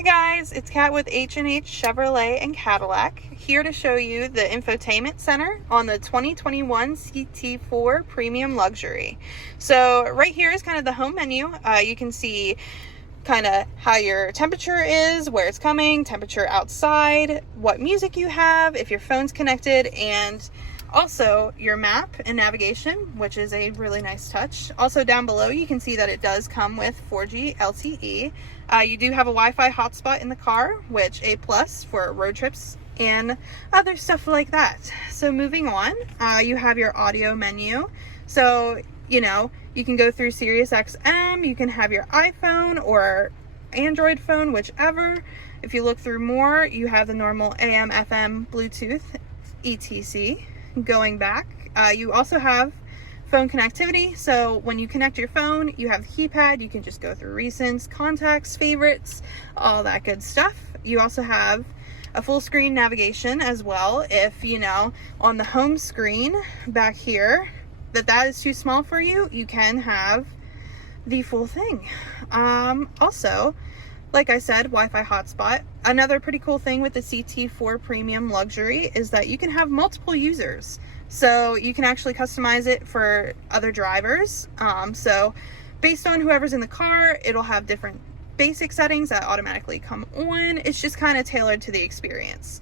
Hi guys, it's Kat with H&H Chevrolet and Cadillac, here to show you the infotainment center on the 2021 CT4 Premium Luxury. So right here is kind of the home menu. You can see kind of how your temperature is, where it's coming, temperature outside, what music you have, if your phone's connected, and also your map and navigation, which is a really nice touch. Also down below you can see that it does come with 4G LTE. You do have a Wi-Fi hotspot in the car, which A+ for road trips and other stuff like that. So moving on, you have your audio menu. So you can go through Sirius XM, you can have your iPhone or Android phone, whichever. If you look through more, you have the normal AM, FM, Bluetooth, etc. Going back, you also have phone connectivity. So when you connect your phone, you have the keypad. You can just go through recents, contacts, favorites, all that good stuff. You also have a full screen navigation as well. If on the home screen back here that is too small for you, you can have the full thing. Also, like I said, Wi-Fi hotspot. Another pretty cool thing with the CT4 Premium Luxury is that you can have multiple users. So you can actually customize it for other drivers. So based on whoever's in the car, it'll have different basic settings that automatically come on. It's just kind of tailored to the experience.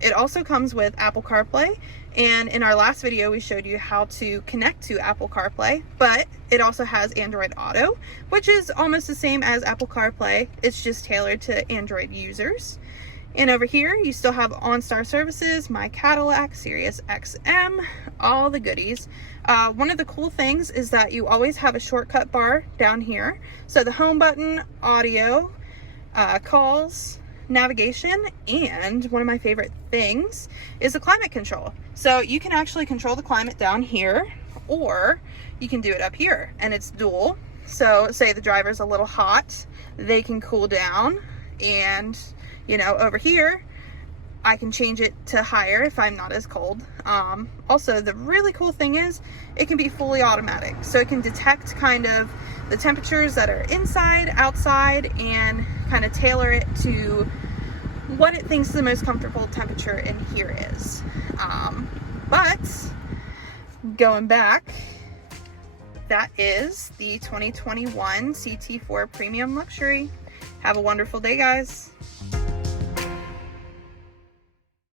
It also comes with Apple Carplay, and in our last video we showed you how to connect to Apple Carplay, but it also has Android Auto, which is almost the same as Apple CarPlay. It's just tailored to Android users. And over here you still have OnStar services, My Cadillac, Sirius XM, all the goodies. One of the cool things is that you always have a shortcut bar down here. So the home button, audio, calls, navigation, and one of my favorite things is the climate control. So you can actually control the climate down here, or you can do it up here, and it's dual. So say the driver's a little hot, they can cool down, and over here I can change it to higher if I'm not as cold. Also, the really cool thing is it can be fully automatic, so it can detect kind of the temperatures that are inside, outside, and kind of tailor it to what it thinks the most comfortable temperature in here is. But going back, that is the 2021 CT4 Premium Luxury. Have a wonderful day, guys.